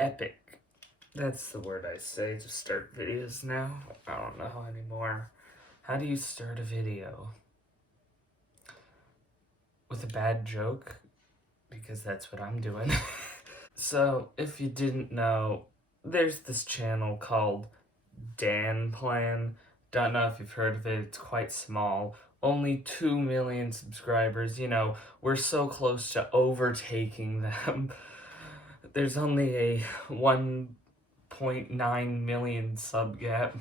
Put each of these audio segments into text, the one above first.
epic. That's the word I say to start videos now. I don't know anymore. How do you start a video? With a bad joke? Because that's what I'm doing. So, if you didn't know, there's this channel called Danplan. Don't know if you've heard of it, it's quite small. Only 2 million subscribers, you know, we're so close to overtaking them. There's only a 1.9 million sub gap.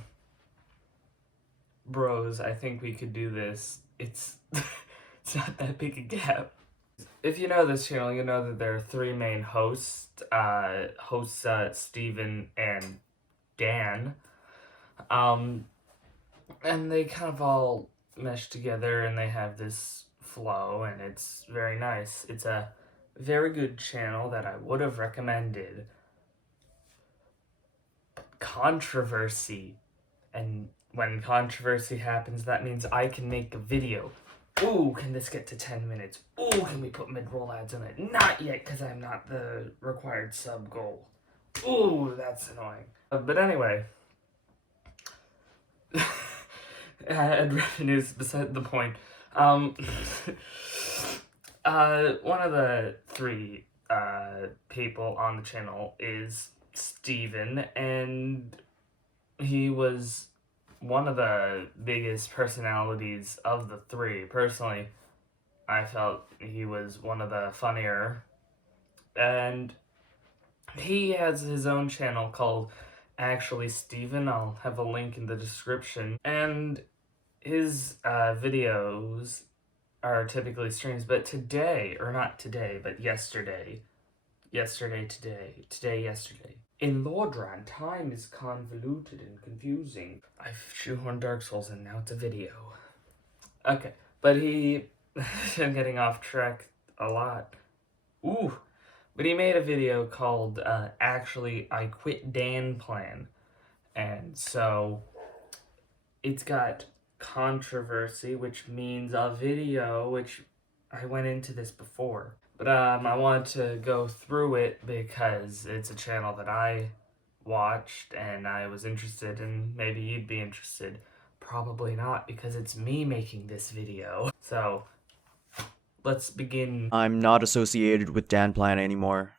Bros, I think we could do this. It's it's not that big a gap. If you know this channel, you know that there are 3 main hosts. Steven and Dan. And they kind of all mesh together and they have this flow and it's very nice. It's a very good channel that I would have recommended. Controversy. And when controversy happens, that means I can make a video. Ooh, can this get to 10 minutes? Ooh, can we put mid-roll ads on it? Not yet, because I'm not the required sub goal. Ooh, that's annoying. But anyway, ad revenue is beside the point. One of the 3 people on the channel is Steven, and he was one of the biggest personalities of the 3. Personally, I felt he was one of the funnier. And he has his own channel called Actually Steven. I'll have a link in the description. And his videos are typically streams, but today, or not today, but yesterday, yesterday. In Lordran, time is convoluted and confusing. I've shoehorned Dark Souls and now it's a video. Okay, but I'm getting off track a lot. Ooh, but he made a video called, Actually, I Quit Danplan. And so, it's got controversy, which means a video, which I went into this before. But I wanted to go through it because it's a channel that I watched and I was interested in. Maybe you'd be interested. Probably not, because it's me making this video. So, let's begin. I'm not associated with Danplan anymore.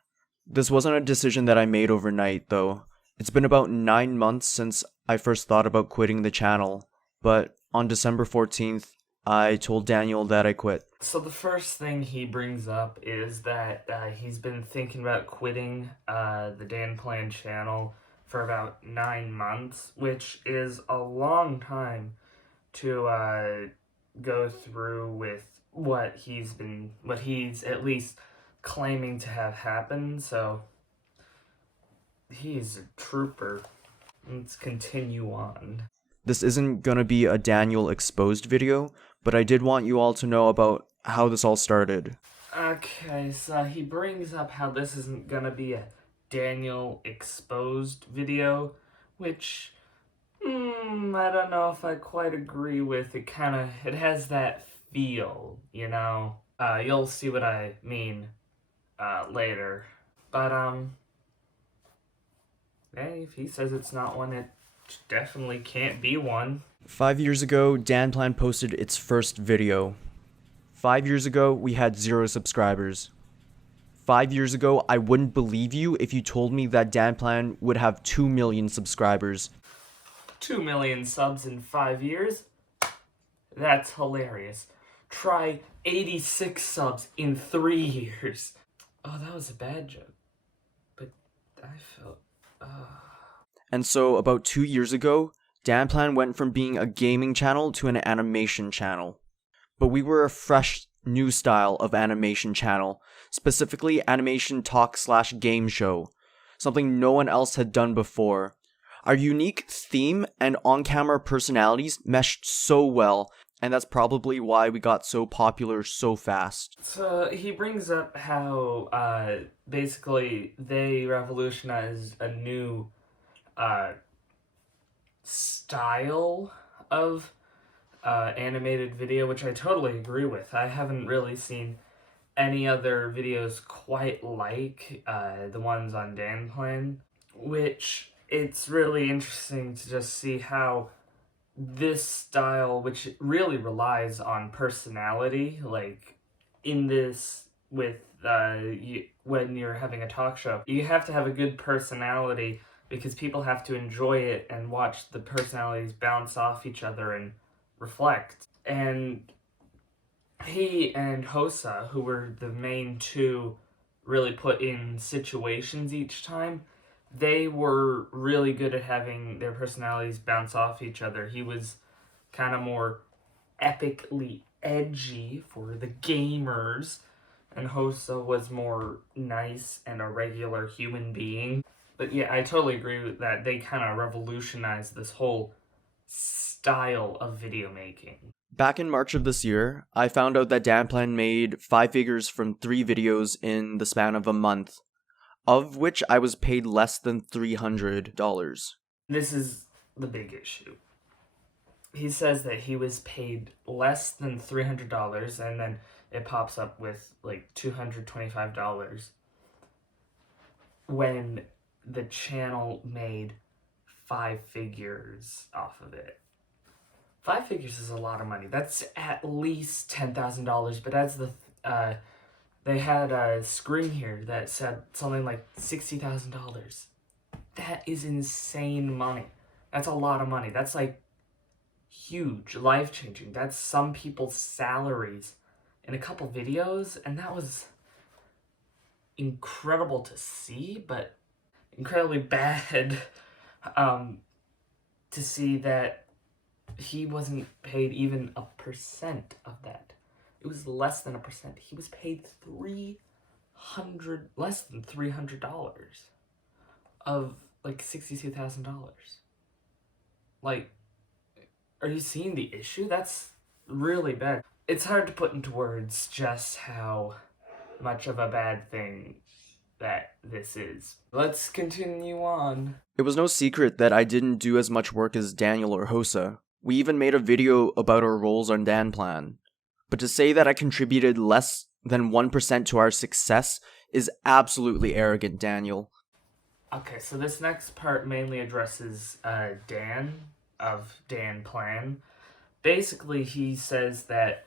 This wasn't a decision that I made overnight, though. It's been about 9 months since I first thought about quitting the channel, but on December 14th, I told Daniel that I quit. So the first thing he brings up is that he's been thinking about quitting the Danplan channel for about 9 months, which is a long time to go through with what he's at least claiming to have happened. So he's a trooper. Let's continue on. This isn't gonna be a Daniel exposed video, but I did want you all to know about how this all started. Okay, so he brings up how this isn't gonna be a Daniel exposed video, which, I don't know if I quite agree with. It has that feel, you know? You'll see what I mean, later. But, hey, if he says it's not one, it definitely can't be one. 5 years ago, Danplan posted its first video. 5 years ago, we had 0 subscribers. 5 years ago, I wouldn't believe you if you told me that Danplan would have 2 million subscribers. 2 million subs in 5 years? That's hilarious. Try 86 subs in 3 years. Oh, that was a bad joke. But I felt... And so, about 2 years ago, Danplan went from being a gaming channel to an animation channel. But we were a fresh, new style of animation channel, specifically animation talk/game show, something no one else had done before. Our unique theme and on-camera personalities meshed so well, and that's probably why we got so popular so fast. So he brings up how basically they revolutionized a new style of animated video, which I totally agree with. I haven't really seen any other videos quite like the ones on Danplan, which it's really interesting to just see how this style, which really relies on personality, like in this with when you're having a talk show, you have to have a good personality because people have to enjoy it and watch the personalities bounce off each other and reflect. And he and Hosa, who were the main two really put in situations each time, they were really good at having their personalities bounce off each other. He was kind of more epically edgy for the gamers, and Hosa was more nice and a regular human being. But yeah, I totally agree with that. They kind of revolutionized this whole style of video making. Back in March of this year, I found out that Danplan made 5 figures from 3 videos in the span of a month, of which I was paid less than $300. This is the big issue. He says that he was paid less than $300, and then it pops up with like $225 when the channel made 5 figures off of it. 5 figures is a lot of money. That's at least $10,000. But as they had a screen here that said something like $60,000. That is insane money. That's a lot of money. That's like huge, life-changing. That's some people's salaries in a couple videos, and that was incredible to see, but incredibly bad to see that he wasn't paid even 1% of that. It was less than 1%. He was paid less than $300 of like $62,000. Like, are you seeing the issue? That's really bad. It's hard to put into words just how much of a bad thing that this is. Let's continue on. It was no secret that I didn't do as much work as Daniel or Hosa. We even made a video about our roles on Danplan. But to say that I contributed less than 1% to our success is absolutely arrogant, Daniel. Okay, so this next part mainly addresses Dan of Danplan. Basically, he says that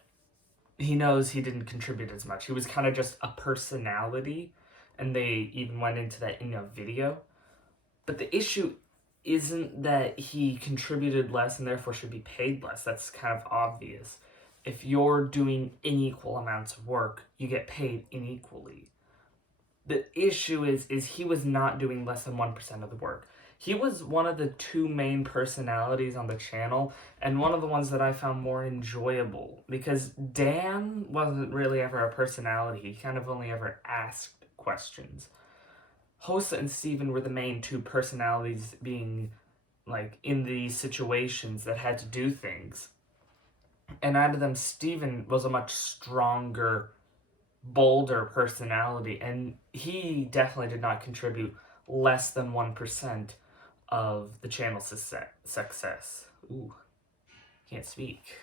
he knows he didn't contribute as much. He was kind of just a personality, and they even went into that in a video. But the issue isn't that he contributed less and therefore should be paid less. That's kind of obvious. If you're doing unequal amounts of work, you get paid unequally. The issue is he was not doing less than 1% of the work. He was one of the 2 main personalities on the channel, and one of the ones that I found more enjoyable, because Dan wasn't really ever a personality. He kind of only ever asked questions. Hosa and Steven were the main 2 personalities being like in these situations that had to do things. And out of them, Steven was a much stronger, bolder personality, and he definitely did not contribute less than 1% of the channel's success. Ooh, can't speak.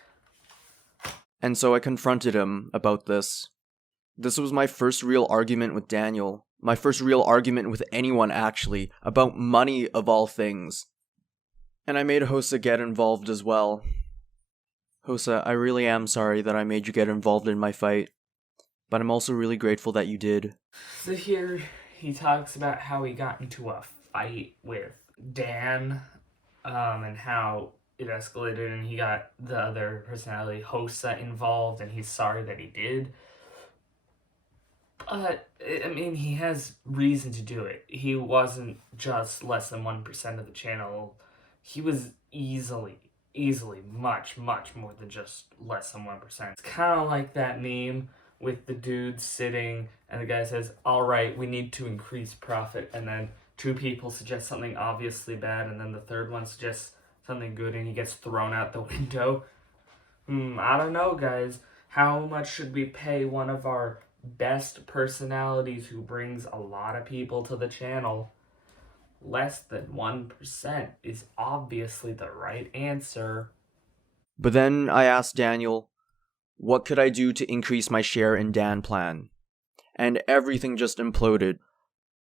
And so I confronted him about this. This was my first real argument with Daniel. My first real argument with anyone, actually, about money of all things. And I made Hosa get involved as well. Hosa, I really am sorry that I made you get involved in my fight. But I'm also really grateful that you did. So here he talks about how he got into a fight with Dan, and how it escalated and he got the other personality, Hosa, involved, and he's sorry that he did. But, I mean, he has reason to do it. He wasn't just less than 1% of the channel. He was easily much more than just less than 1%. It's kind of like that meme with the dude sitting and the guy says, all right, we need to increase profit, and then 2 people suggest something obviously bad, and then the third one suggests something good, and he gets thrown out the window. I don't know, guys. How much should we pay one of our best personalities who brings a lot of people to the channel? Less than 1% is obviously the right answer. But then I asked Daniel, what could I do to increase my share in Danplan? and everything just imploded.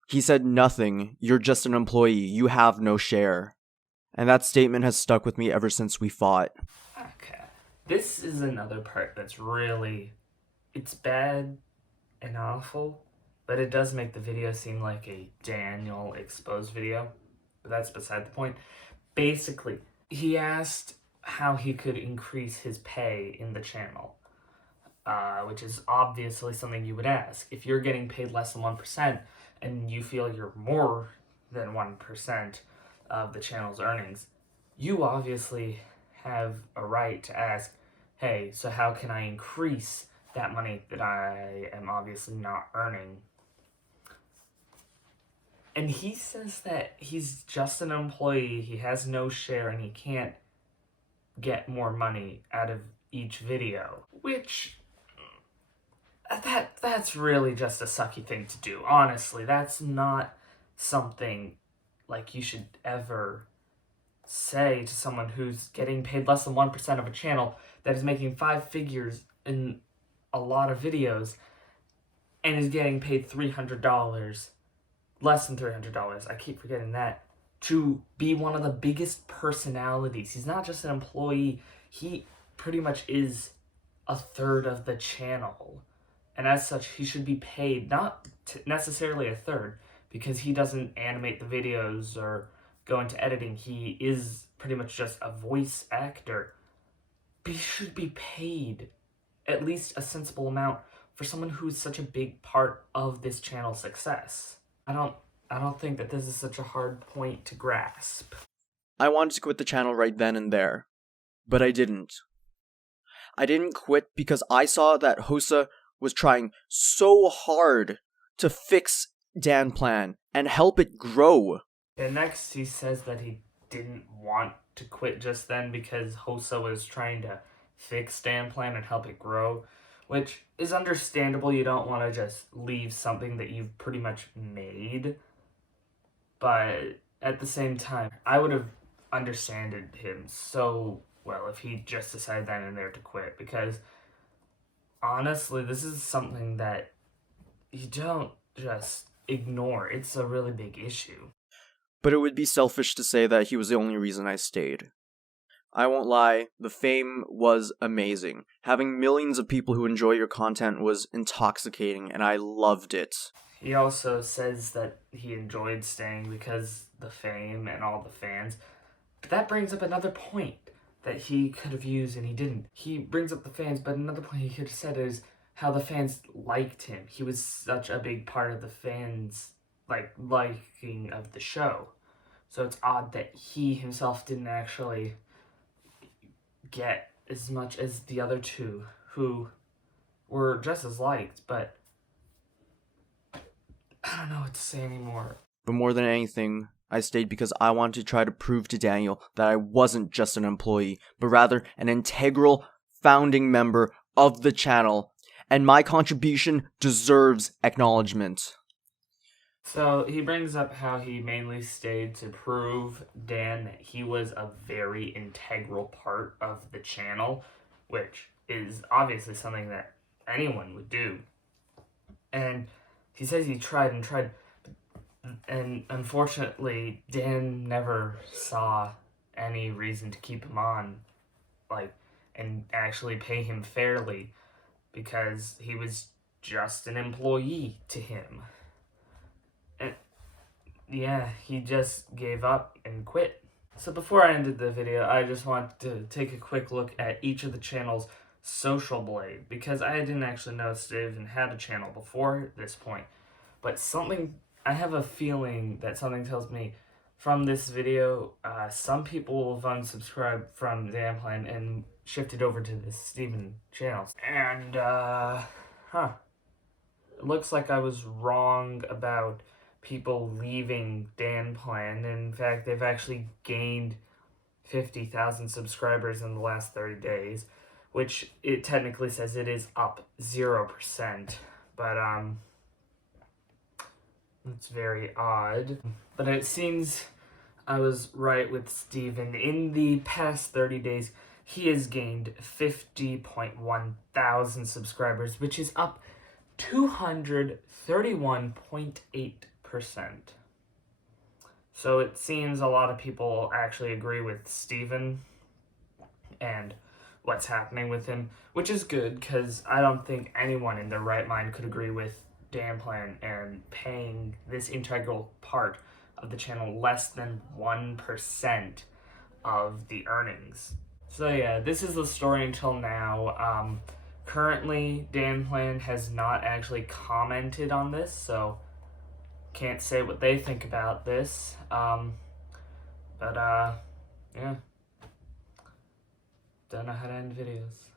He said nothing, you're just an employee, you have no share. And that statement has stuck with me ever since we fought. Okay. This is another part that's really, it's bad and awful, but it does make the video seem like a Daniel exposed video. But that's beside the point. Basically, he asked how he could increase his pay in the channel, which is obviously something you would ask. If you're getting paid less than 1% and you feel you're more than 1% of the channel's earnings, you obviously have a right to ask, hey, so how can I increase that money that I am obviously not earning? And he says that he's just an employee, he has no share, and he can't get more money out of each video, which that's really just a sucky thing to do. Honestly, that's not something like you should ever say to someone who's getting paid less than 1% of a channel that is making 5 figures in a lot of videos and is getting paid $300, less than $300, I keep forgetting that, to be one of the biggest personalities. He's not just an employee, he pretty much is a third of the channel. And as such, he should be paid, not necessarily a third, because he doesn't animate the videos or go into editing. He is pretty much just a voice actor. But he should be paid at least a sensible amount for someone who is such a big part of this channel's success. I don't think that this is such a hard point to grasp. I wanted to quit the channel right then and there, but I didn't. I didn't quit because I saw that Hosa was trying so hard to fix Danplan and help it grow. And next he says that he didn't want to quit just then because Hosa was trying to fix Danplan and help it grow, which is understandable. You don't want to just leave something that you've pretty much made. But at the same time, I would have understood him so well if he just decided then and there to quit, because honestly, this is something that you don't just ignore. It's a really big issue. But it would be selfish to say that he was the only reason I stayed. I won't lie, the fame was amazing. Having millions of people who enjoy your content was intoxicating, and I loved it. He also says that he enjoyed staying because the fame and all the fans. But that brings up another point that he could have used and he didn't. He brings up the fans, but another point he could have said is how the fans liked him. He was such a big part of the fans' liking of the show. So it's odd that he himself didn't actually get as much as the other two who were just as liked, but I don't know what to say anymore. But more than anything, I stayed because I wanted to try to prove to Daniel that I wasn't just an employee, but rather an integral founding member of the channel, and my contribution deserves acknowledgement. So he brings up how he mainly stayed to prove Dan that he was a very integral part of the channel, which is obviously something that anyone would do. And he says he tried and tried, and unfortunately Dan never saw any reason to keep him on, and actually pay him fairly, because he was just an employee to him. And yeah, he just gave up and quit. So before I ended the video, I just want to take a quick look at each of the channels' social blade, because I didn't actually know they even had a channel before this point. But I have a feeling that something tells me from this video, some people will have unsubscribed from Danplan and shifted over to the Steven channel. And, it looks like I was wrong about people leaving Danplan. In fact, they've actually gained 50,000 subscribers in the last 30 days, which it technically says it is up 0%, but it's very odd. But it seems I was right with Steven. In the past 30 days, he has gained 50.1 thousand subscribers, which is up 231.8%. So it seems a lot of people actually agree with Steven and what's happening with him, which is good because I don't think anyone in their right mind could agree with Danplan and paying this integral part of the channel less than 1% of the earnings. So yeah, this is the story until now. Currently, Danplan has not actually commented on this, so can't say what they think about this. But yeah, don't know how to end videos.